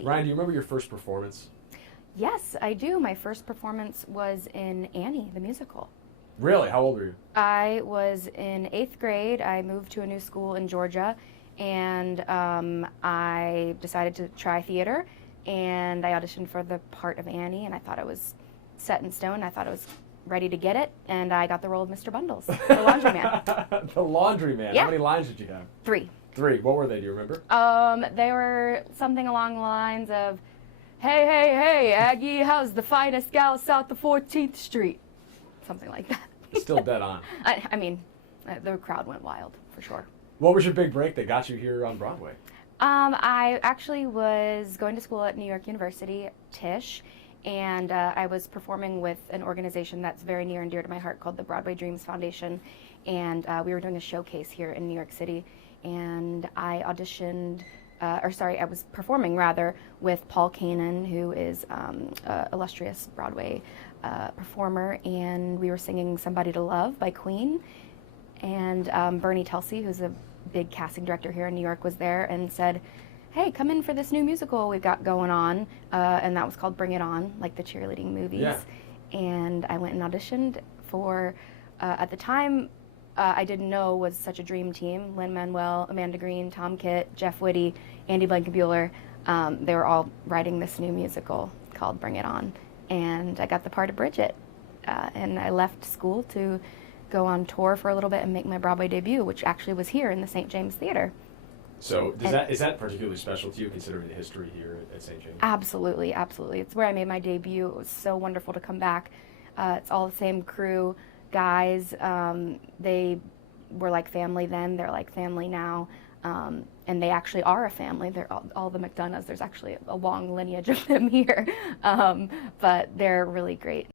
Ryan, do you remember your first performance? Yes, I do. My first performance was in Annie, the musical. Really? How old were you? I was in eighth grade. I moved to a new school in Georgia, and I decided to try theater. And I auditioned for the part of Annie, and I thought it was set in stone. I thought I was ready to get it, and I got the role of Mr. Bundles, the laundryman. The laundryman. Yeah. How many lines did you have? 3. Three. What were they? Do you remember? They were something along the lines of, "Hey, hey, hey, Aggie, how's the finest gal south of 14th Street?" Something like that. Still dead on. I mean, the crowd went wild, for sure. What was your big break that got you here on Broadway? I actually was going to school at New York University, Tisch, and I was performing with an organization that's very near and dear to my heart called the Broadway Dreams Foundation, and we were doing a showcase here in New York City, and I auditioned, I was performing rather with Paul Kanan, who is an illustrious Broadway performer, and we were singing Somebody to Love by Queen, and Bernie Telsey, who's a big casting director here in New York, was there and said, "Hey, come in for this new musical we've got going on," and that was called Bring It On, like the cheerleading movies. Yeah. And I went and auditioned for, at the time, I didn't know was such a dream team. Lin-Manuel, Amanda Green, Tom Kitt, Jeff Whitty, Andy Blankenbuehler. They were all writing this new musical called Bring It On. And I got the part of Bridget. And I left school to go on tour for a little bit and make my Broadway debut, which actually was here in the St. James Theater. So is that particularly special to you, considering the history here at St. James? Absolutely, absolutely. It's where I made my debut. It was so wonderful to come back. It's all the same crew, guys. They were like family then. They're like family now. And they actually are a family. They're all the McDonoughs. There's actually a long lineage of them here. But they're really great.